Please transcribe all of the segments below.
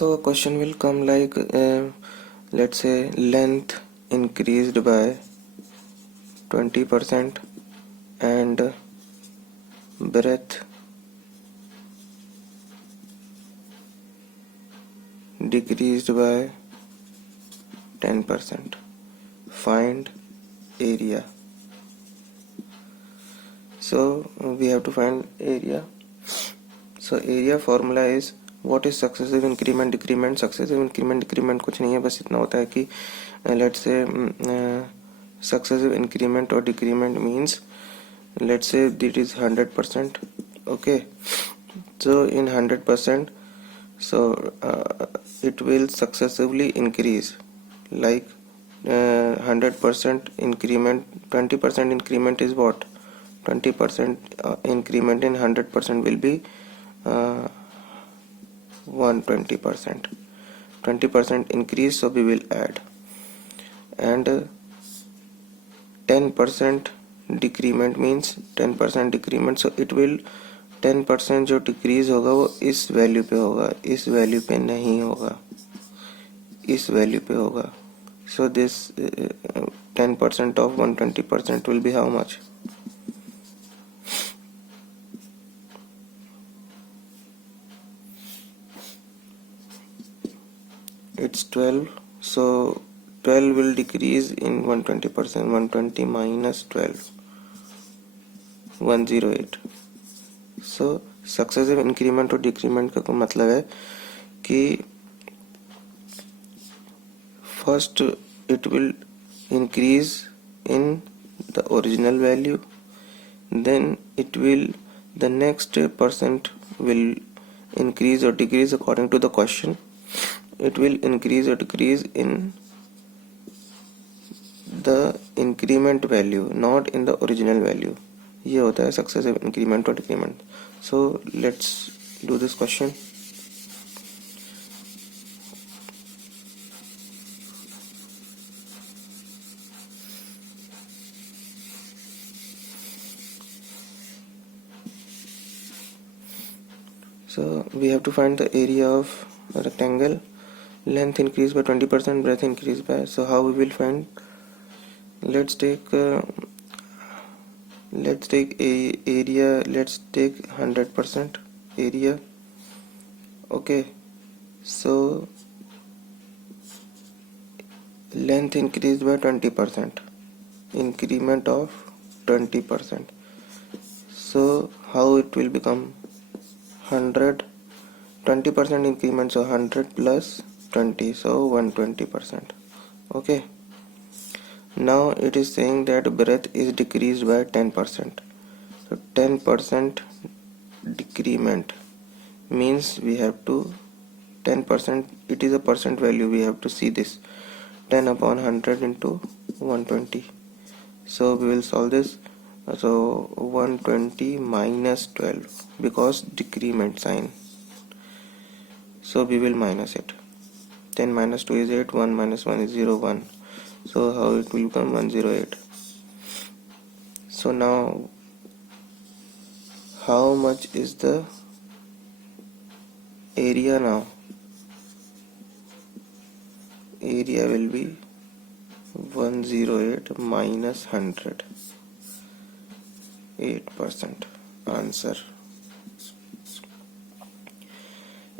So a question will come like let's say length increased by 20% and breadth decreased by 10%. Find area. So we have to find area. So area formula is what is successive increment decrement. Successive increment decrement कुछ नहीं है, बस इतना होता है कि let's say successive increment or decrement means let's say it is 100%. Okay, so in 100%, so it will successively increase like 100% increment. 20% increment is what? 20% increment in 100% will be 120%. 20% increase, so we will add, and 10% decrement means 10% decrement, so it will 10% जो decrease होगा वो इस value पे होगा, इस value पे नहीं होगा, इस वैल्यू पे होगा. So this 10% of 120% will be how much? It's 12. So 12 will decrease in 120%. 120 minus 12, 108. So successive increment और डिक्रीमेंट का मतलब है कि first it will increase in the original value, then it will the next percent will increase और decrease according to the question. It will increase और decrease in the increment value, not in the original value. ये होता है successive increment और decrement. So let's do this question. So we have to find the area of a rectangle. Length increased by 20%, breadth increased by. So how we will find? Let's take a area. Let's take 100% area. Okay, so length increased by 20%, increment of 20%. So how it will become 100? 20% increment, so 100 plus 20, so 120%. Okay, now it is saying that breadth is decreased by 10%. So 10% decrement means we have to 10%, it is a percent value, we have to see this 10 upon 100 into 120. So we will solve this. So 120 minus 12 because decrement sign, so we will minus it. 10 minus 2 is 8, 1 minus 1 is 0, 1. So how it will become 108. So now how much is the area now? Area will be 108 minus 100, 8%. Answer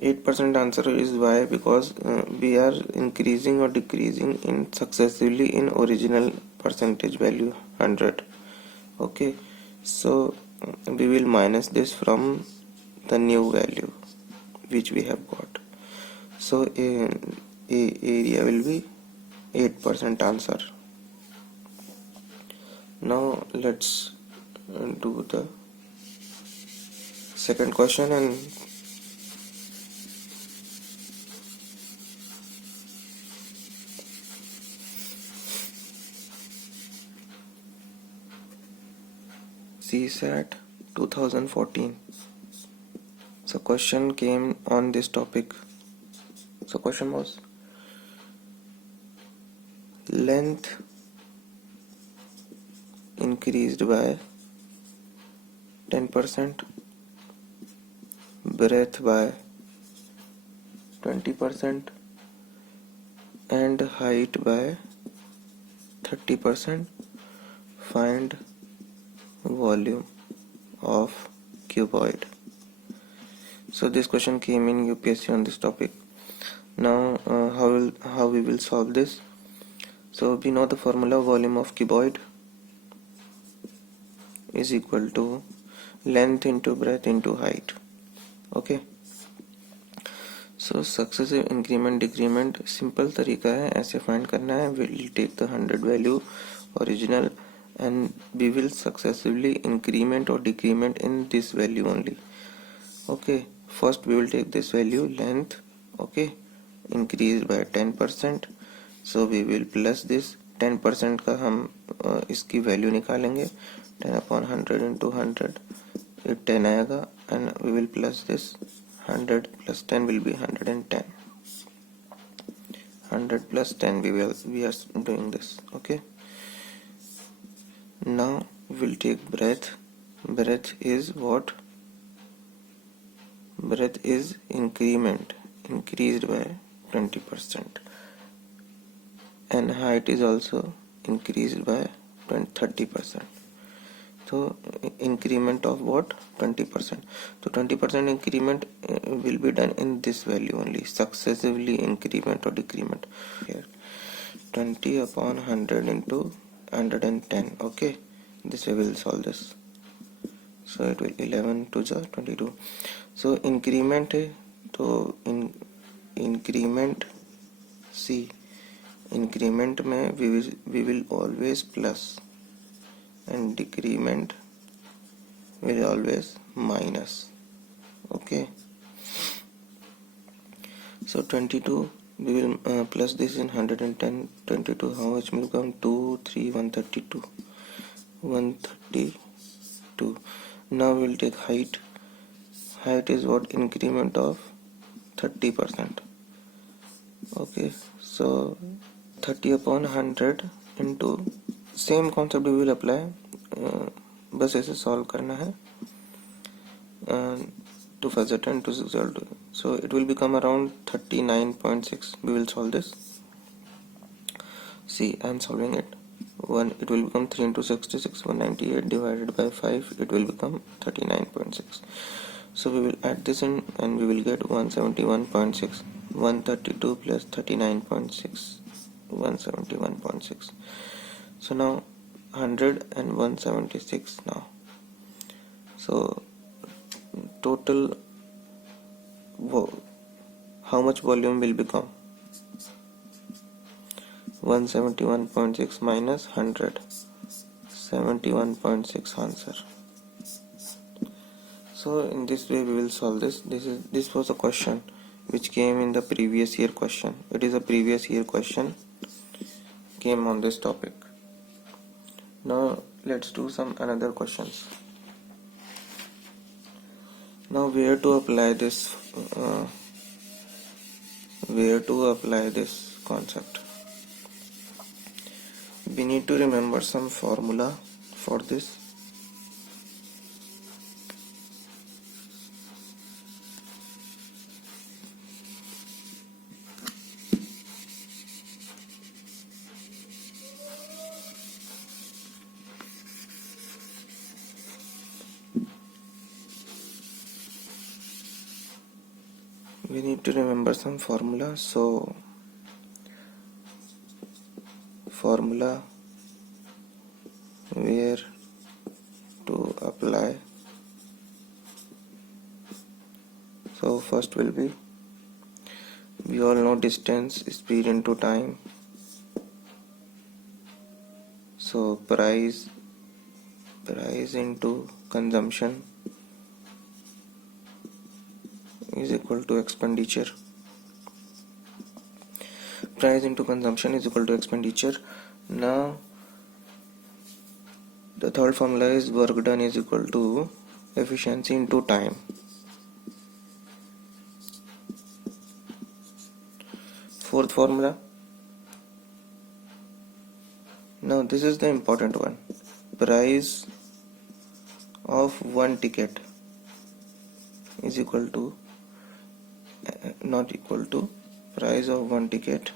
8% answer is why? Because we are increasing or decreasing in successively in original percentage value 100. Okay, so we will minus this from the new value which we have got. So area will be 8% answer. Now let's do the second question and CSAT 2014. So question came on this topic. So question was length increased by 10%, breadth by 20% and height by 30%. Find volume of cuboid. So this question came in UPSC on this topic. Now how we will solve this? So we know the formula: volume of cuboid is equal to length into breadth into height. Okay. So successive increment decrement simple तरीका है, ऐसे find करना है. We will take the 100 value original and we will successively increment or decrement in this value only. Okay, first we will take this value length. Okay, increase by 10%. So we will plus this 10% का हम इसकी value निकालेंगे. 10 upon 100 into 100 ये 10 आएगा and we will plus this 100 plus 10 will be 110. 100 plus 10 we are doing this. Okay, now we will take breadth. Breadth is what? Breadth is increment, increased by 20%, and height is also increased by 30%. So increment of what? 20%. So 20% increment will be done in this value only, successively increment or decrement. Here 20 upon 100 into 110. Okay, this way we will solve this. So it will 11 to the 22. So increment है तो increment C, increment में we will always plus and decrement will always minus. Okay, so 22 we will plus this in 110. 22 how much will come? 2 3 132. 132. Now we will take height. Height is what? Increment of 30%. Okay, so 30 upon 100 into same concept we will apply. बस ऐसे solve करना है. 2 5 10 2 6 2. So it will become around 39.6. We will solve this. See, I am solving it. It will become 3 into 66. 198 divided by 5. It will become 39.6. So we will add this in and we will get 171.6. 132 plus 39.6. 171.6. So now 100 and 176 now. So total how much volume will become? 171.6 minus 100. 71.6 answer. So in this way we will solve this. This was a question which came in the previous year question. It is a previous year question came on this topic. Now let's do some another questions. Now where to apply this concept? We need to remember some formula for this. We need to remember some formula. So formula where to apply. So first will be, we all know distance, speed into time. So price into consumption is equal to expenditure. Price into consumption is equal to expenditure. Now the third formula is work done is equal to efficiency into time. Fourth formula. Now this is the important one. Price of one ticket is equal to not equal to price of one ticket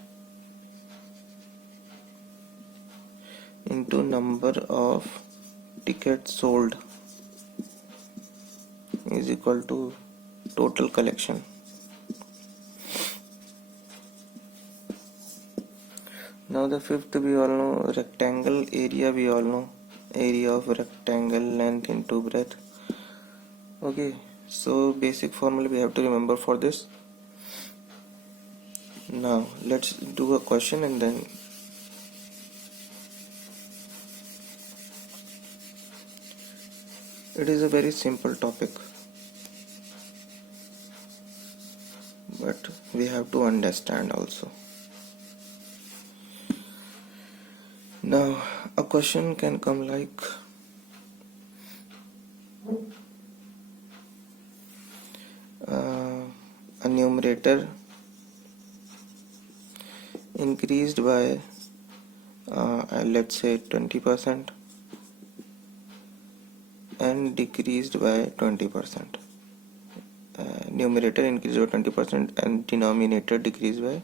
into number of tickets sold is equal to total collection. Now the fifth, we all know rectangle area, we all know area of rectangle, length into breadth. Okay, so basic formula we have to remember for this. Now let's do a question, and then it is a very simple topic, but we have to understand also. Now a question can come like a numerator increased by let's say 20% and decreased by 20%. Numerator increased by 20% and denominator decreased by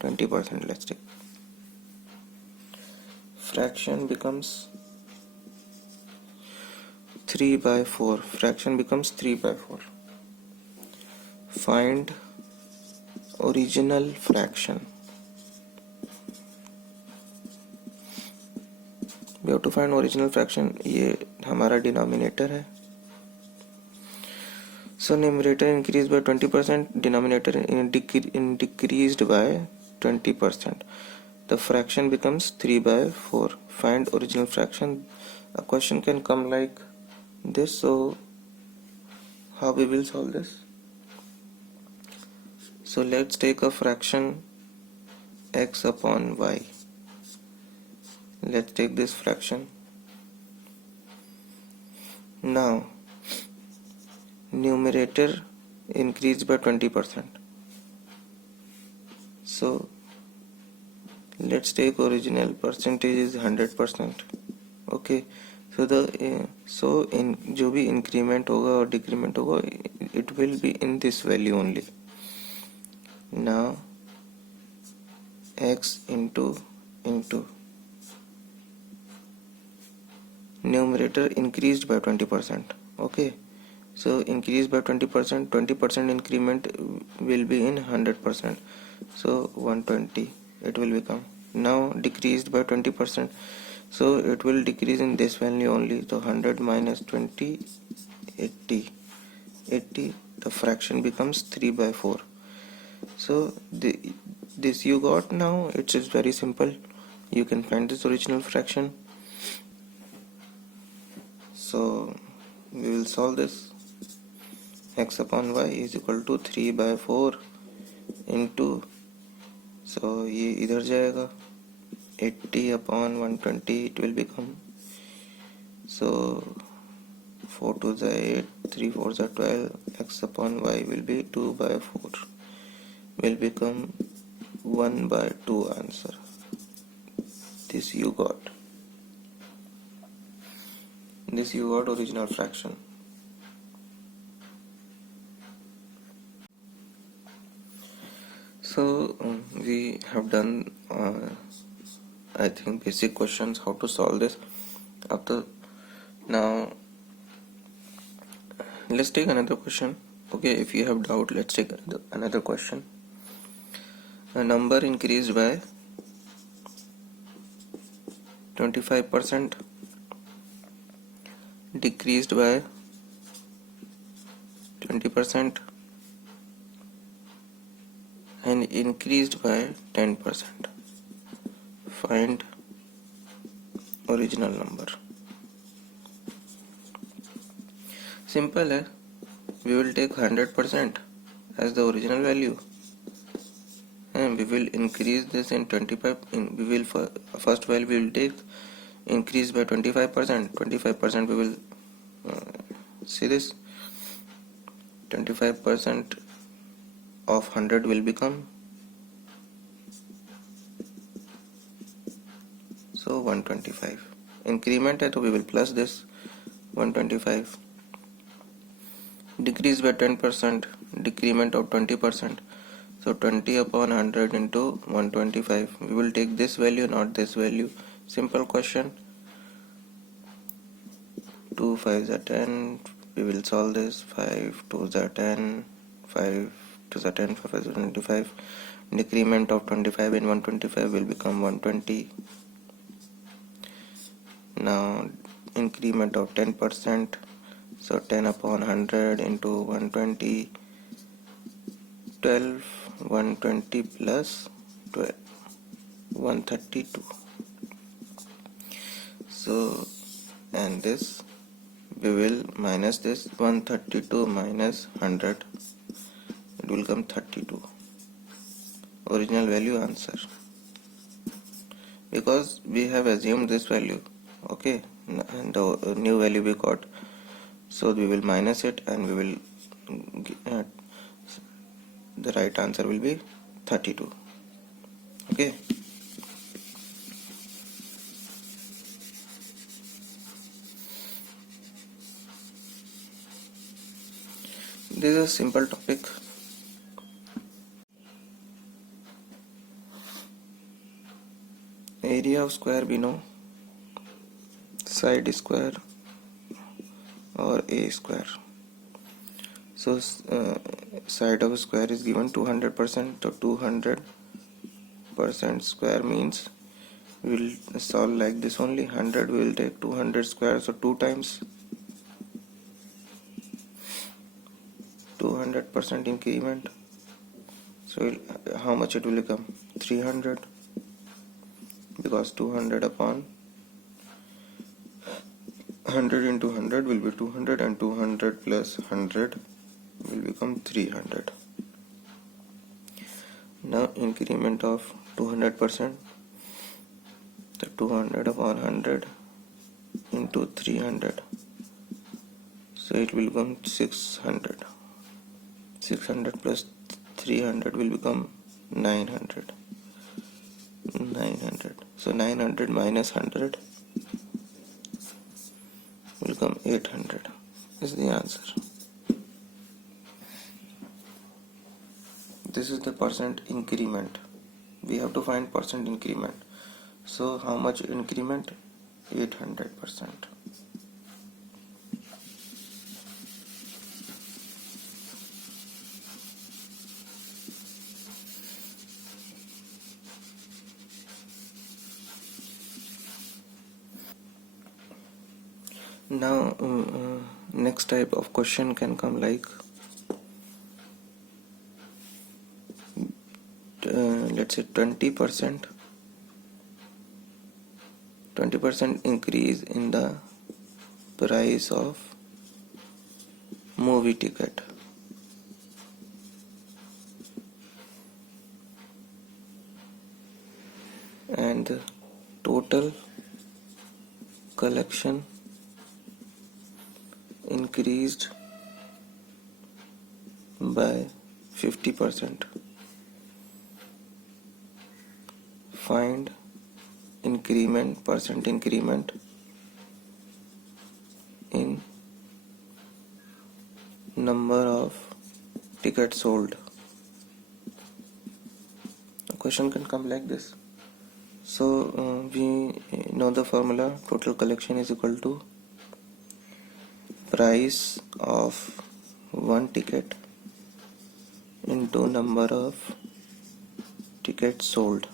20%. Let's take fraction becomes 3 by 4. Fraction becomes 3 by 4. Find original fraction. We have to find original fraction. ये हमारा denominator है. So numerator increased by 20%, denominator decreased by 20%. The fraction becomes 3 by 4. Find original fraction. A question can come like this. So how we will solve this? So let's take a fraction x upon y. Let's take this fraction. Now numerator increased by 20%. So let's take original percentage is 100%. Okay, so in जो भी increment होगा और decrement होगा, it will be in this value only. Now x into numerator increased by 20%. Okay, so increased by 20%, 20% increment will be in 100%, so 120 it will become. Now decreased by 20%, so it will decrease in this value only. So 100 minus 20, 80. The fraction becomes 3 by 4. So this you got. Now it is very simple. You can find this original fraction. So we will solve this. X upon y is equal to 3 by 4 into, so ये इधर जाएगा, 80 upon 120 it will become, so 4 2 is 8, 3 4 is 12, x upon y will be 2 by 4, will become 1 by 2 answer. This you got. This you got original fraction. So we have done I think basic questions how to solve this. After now let's take another question. Okay, if you have doubt, let's take another question. A number increased by 25%, decreased by 20%, and increased by 10%. Find original number. Simple है. We will take 100% as the original value, and we will increase this in 25. We will first value we will take increase by 25%. 25% we will see this. 25% of 100 will become, so 125. Increment है तो we will plus this 125. Decrease by 10%, decrement of 20%. So 20 upon 100 into 125. We will take this value, not this value. Simple question. 2 5s are 10. We will solve this. 5 2s are 10. 5 2s are 10. 5 5s are 25. Decrement of 25 in 125 will become 120. Now increment of 10%. So 10 upon 100 into 120. 12. 120 plus 12. 132. So, and this we will minus this. 132 minus 100, it will come 32. Original value answer, because we have assumed this value, okay, and the new value we got, so we will minus it and we will the right answer will be 32. Okay. This is a simple topic. Area of square we know, side square or a square. So side of a square is given 200%. So 200% square means we will solve like this only. 100 we will take 200 square, so 2 times 200% increment. So how much it will become? 300, because 200 upon 100 into 100 will be 200, and 200 plus 100 will become 300. Now increment of 200%, the 200 upon 100 into 300, so it will become 600. 600 plus 300 will become 900. 900. So 900 minus 100 will become 800. Is the answer. This is the percent increment. We have to find percent increment. So how much increment? 800%. Now next type of question can come like let's say 20% increase in the price of movie ticket, and the total collection increased by 50%. Find percent increment in number of tickets sold. A question can come like this. So we know the formula. Total collection is equal to price of one ticket into number of tickets sold.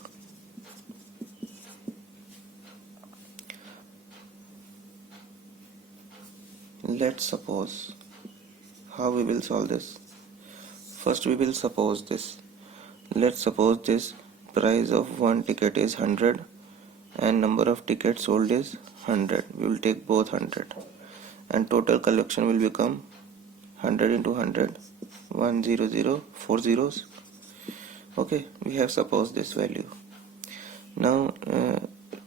Let's suppose, how we will solve this. First we will suppose this. Let's suppose this price of one ticket is 100 and number of tickets sold is 100. We will take both 100 and total collection will become 100 into 100, 100, 4 zeros. Okay, we have supposed this value. Now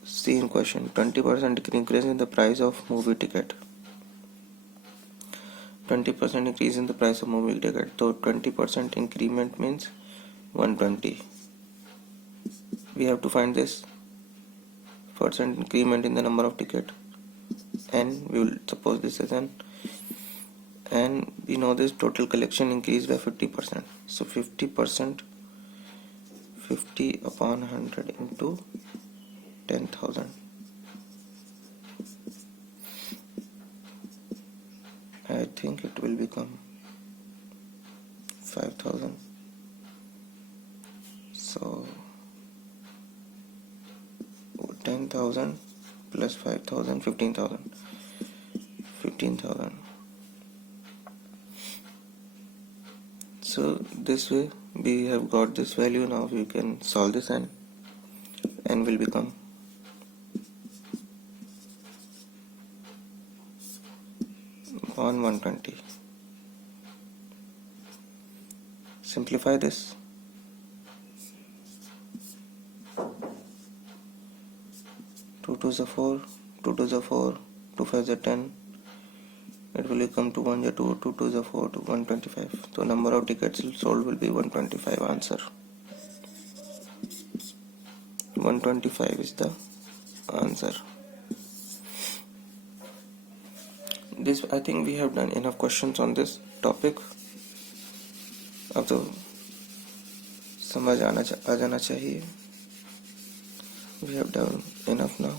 see in question, 20% increase in the price of movie ticket. 20% increase in the price of movie ticket. So 20% increment means 120. We have to find this percent increment in the number of ticket, and we will suppose this as an and we know this total collection increased by 50%. So 50%, 50 upon 100 into 10,000. I think it will become 5,000. So 10,000 plus 5,000, 15,000. 15,000. So this way we have got this value. Now we can solve this, and n will become 120. Simplify this. 2 2s are 4, 2 2s are 4, 2 5s are 10. It will become 2 1s are 2, 2 2s are 4 to 125. So number of tickets sold will be 125. Answer 125 is the answer. This, I think we have done enough questions on this topic. अब तो समझ आ जाना चाहिए. We have done enough now.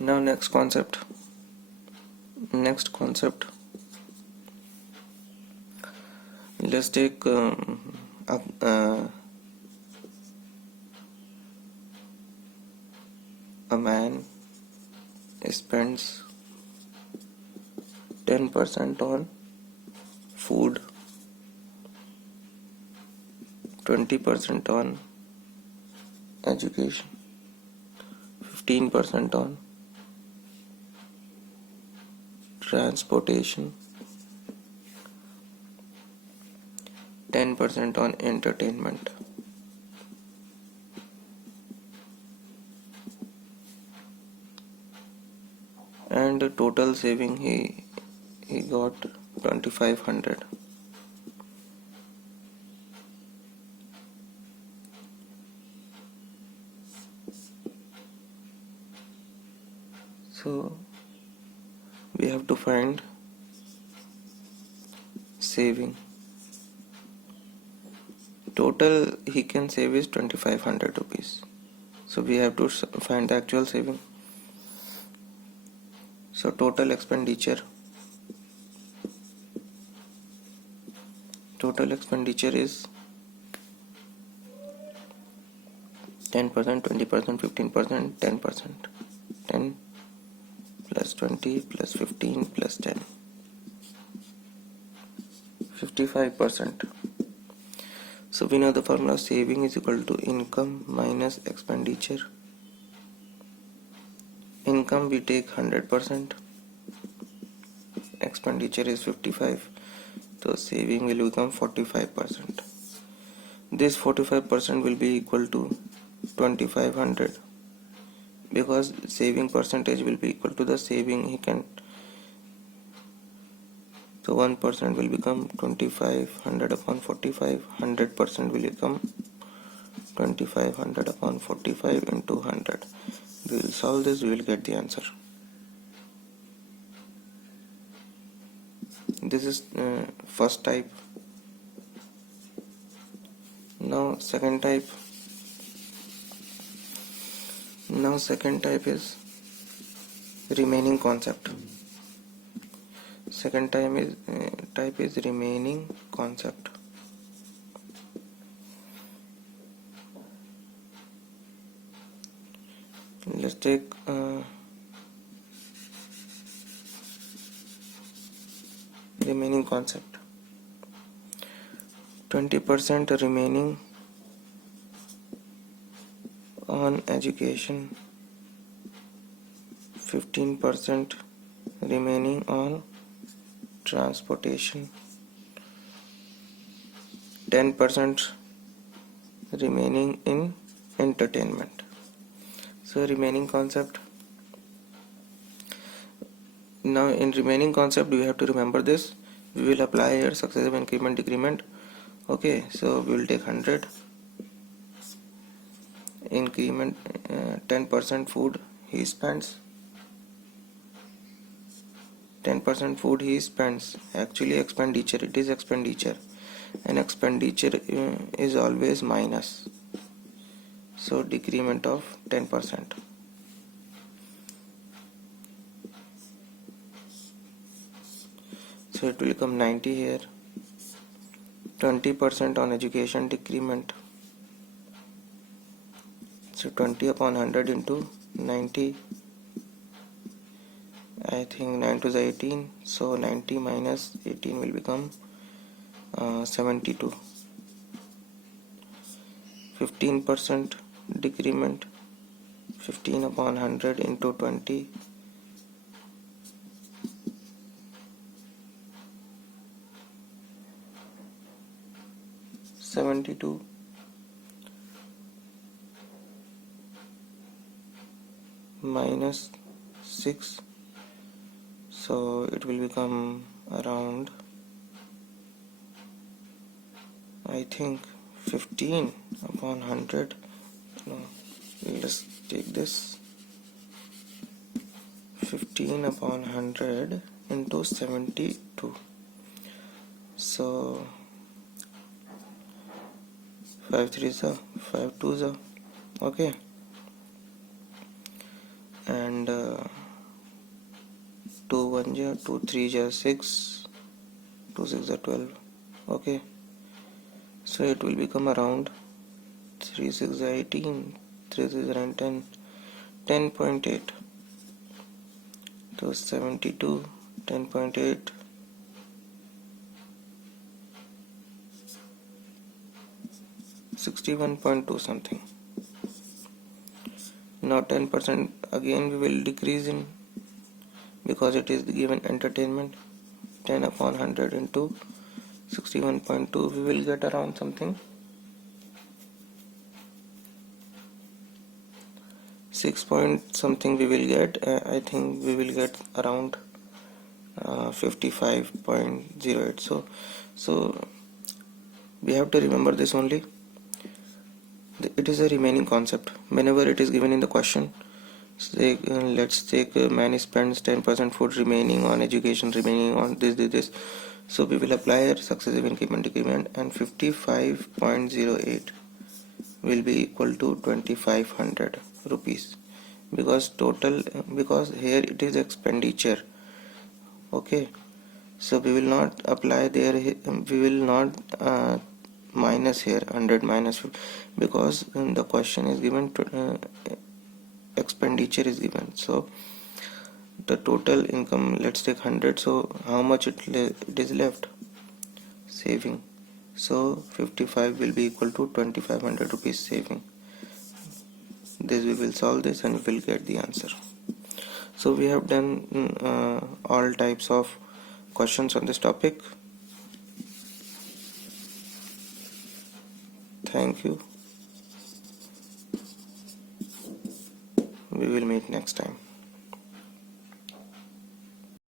Now next concept. Let's take a man spends 10% on food, 20% on education, 15% on transportation, 10% on entertainment. And the total saving he got 2,500. So we have to find saving. Total he can save is 2,500 rupees. So we have to find the actual saving. So total expenditure is 10%, 20%, 15%, 10%. 10 plus 20 plus 15 plus 10. 55%. So we know the formula: saving is equal to income minus expenditure. Income we take 100%, expenditure is 55, so saving will become 45%. This 45% will be equal to 2,500, because saving percentage will be equal to the saving he can. So 1% will become 2,500 upon 45. 100% will become 2,500 upon 45 into 100. We will solve this, we will get the answer. This is first type. Now second type. Second type is remaining concept. Second type is remaining concept. Let's take remaining concept. 20% remaining on education, 15% remaining on transportation, 10% remaining in entertainment. So remaining concept. Now in remaining concept we have to remember this. We will apply here successive increment decrement. Okay, so we will take 100 increment 10% food he spends. 10% food he spends, actually expenditure, it is expenditure, and expenditure is always minus, so decrement of 10%. So it will come 90 here. 20% on education decrement, so 20 upon 100 into 90, I think 9 to the 18, so 90 minus 18 will become 72. 15% decrement, 15 upon 100 into 20, 72. Minus 6, so it will become around, I think 15 upon 100. No, let's take this 15 upon 100 into 72, so 5 3s are 5 2s are okay, and 2 1 ja 2 3 ja 6, 2 6 are 12, okay, so it will become around 3 6 are 18, 3 6 are 10, 10.8, so 72, 10.8, 61.2 something. Now 10% again we will decrease in, because it is given entertainment. 10 upon 100 into 61.2, we will get around something 6 point something we will get. I think we will get around 55.08. So we have to remember this only. It is a remaining concept. Whenever it is given in the question, say, let's take man spends 10% food remaining on education, remaining on this. So we will apply successive increment decrement, and 55.08 will be equal to 2500 rupees, because here it is expenditure, okay, so we will not apply there, we will not minus here 100 minus 50, because the question is given expenditure is given. So the total income, let's take 100, so how much it is left, saving, so 55 will be equal to 2500 rupees saving. This we will solve this and we will get the answer. So we have done all types of questions on this topic. Thank you. We will meet next time.